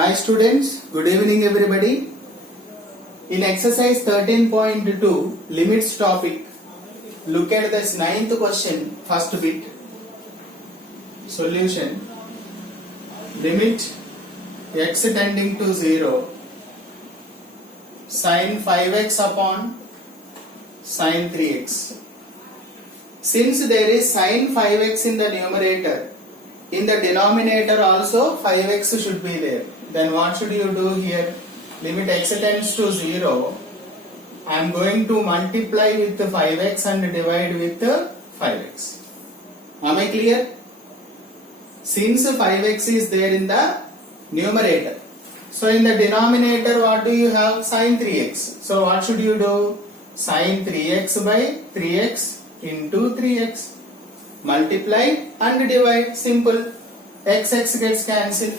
Hi students, good evening everybody. In exercise 13.2 limits topic, look at this ninth question, first bit. Solution. Limit x tending to 0 sin 5x upon sin 3x. Since there is sin 5x in the numerator, in the denominator also 5x should be there. Then what should you do here? Limit x tends to 0. I am going to multiply with 5x and divide with 5x. Am I clear? Since 5x is there in the numerator, so in the denominator what do you have? Sin 3x. So what should you do? Sin 3x by 3x into 3x. Multiply and divide, simple. X gets cancelled.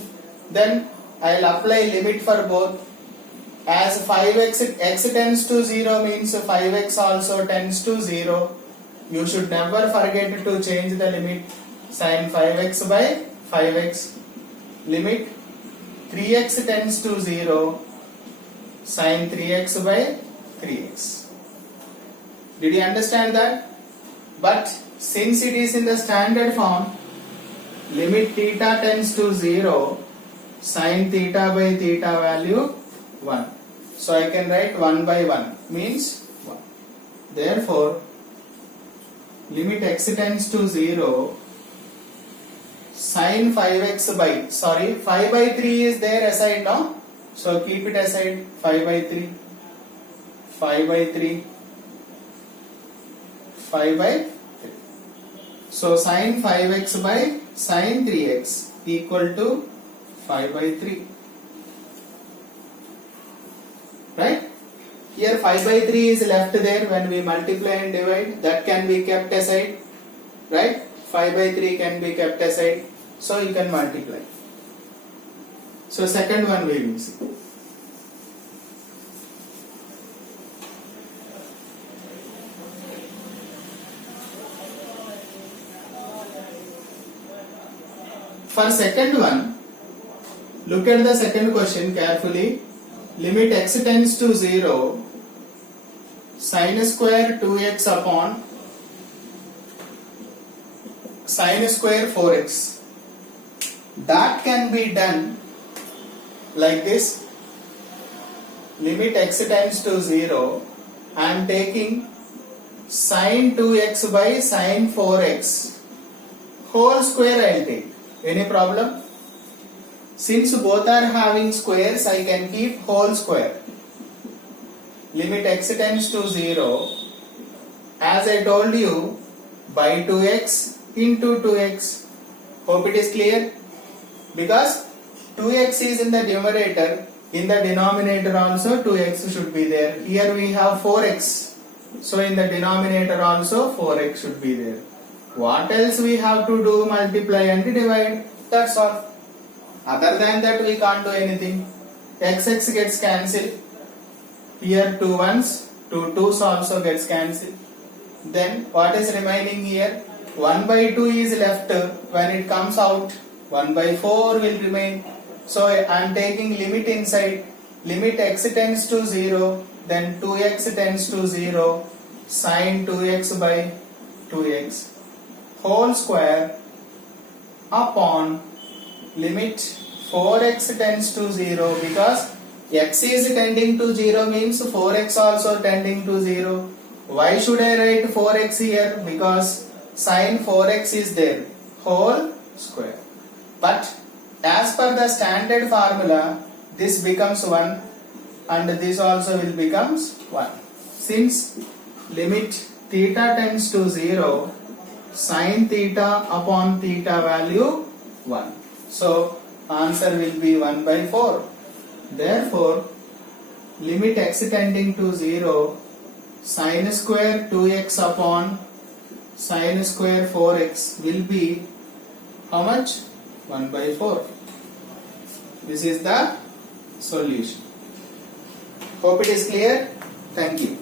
Then I will apply limit for both. As 5x x tends to 0 means 5x also tends to 0. You should never forget to change the limit. Sin 5x by 5x. Limit 3x tends to 0. Sin 3x by 3x. Did you understand that? But since it is in the standard form, limit theta tends to 0, sin theta by theta value 1. So I can write 1 by 1 means 1. Therefore, limit x tends to 0, sin 5x by, 5 by 3 is there aside now. So keep it aside, 5 by 3, 5 by 3, 5 by 3. So sin 5x by sin 3x equal to 5 by 3. Right? Here 5 by 3 is left there when we multiply and divide. That can be kept aside. Right? 5 by 3 can be kept aside. So you can multiply. So second one we will see. For second one, look at the second question carefully. Limit x tends to 0, sin square 2x upon sin square 4x. That can be done like this. Limit x tends to 0. I am taking sin 2x by sin 4x. Whole square I will take. Any problem? Since both are having squares, I can keep whole square. Limit x tends to 0. As I told you, by 2x into 2x. Hope it is clear? Because 2x is in the numerator, in the denominator also 2x should be there. Here we have 4x. So in the denominator also 4x should be there. What else we have to do? Multiply and divide. That's all. Other than that we can't do anything. X gets cancelled. Here 2 1s, 2 2s also gets cancelled. Then what is remaining here? 1 by 2 is left. When it comes out, 1 by 4 will remain. So I am taking limit inside. Limit x tends to 0. Then 2x tends to 0. Sin 2x by 2x. Whole square upon limit 4x tends to 0, because x is tending to 0 means 4x also tending to 0. Why should I write 4x here? Because sin 4x is there, whole square. But as per the standard formula, this becomes 1 and this also will becomes 1. Since limit theta tends to 0, sin theta upon theta value 1. So answer will be 1 by 4. Therefore, limit x tending to 0, sin square 2x upon sin square 4x will be how much? 1 by 4. This is the solution. Hope it is clear. Thank you.